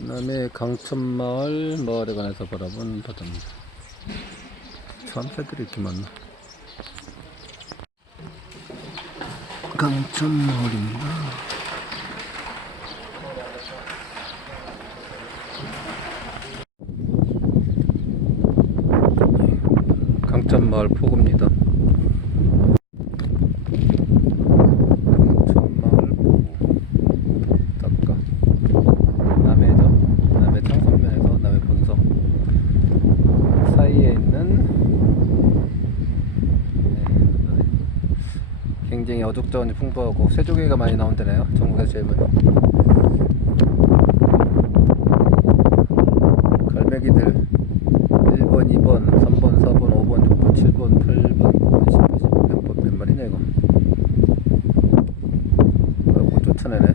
남해 강천마을 마을에 관해서 바라본 바다입니다. 참 새들이 이렇게 많나? 강천마을입니다. 강천마을 포구입니다. 강천마을 포구. 닦아. 남해죠. 남해 창선면에서 남해 본섬 사이에 있는 네, 굉장히 자원이 풍부하고 새조개가 많이 나온 데네요. 전국에서 제일 많이. 갈매기들 1번, 2번, 3번, 4번, 5번, 6번, 7번, 8번, 9번, 10번, 11번, 몇, 번, 몇 마리냐 이거 아이고 쫓아내네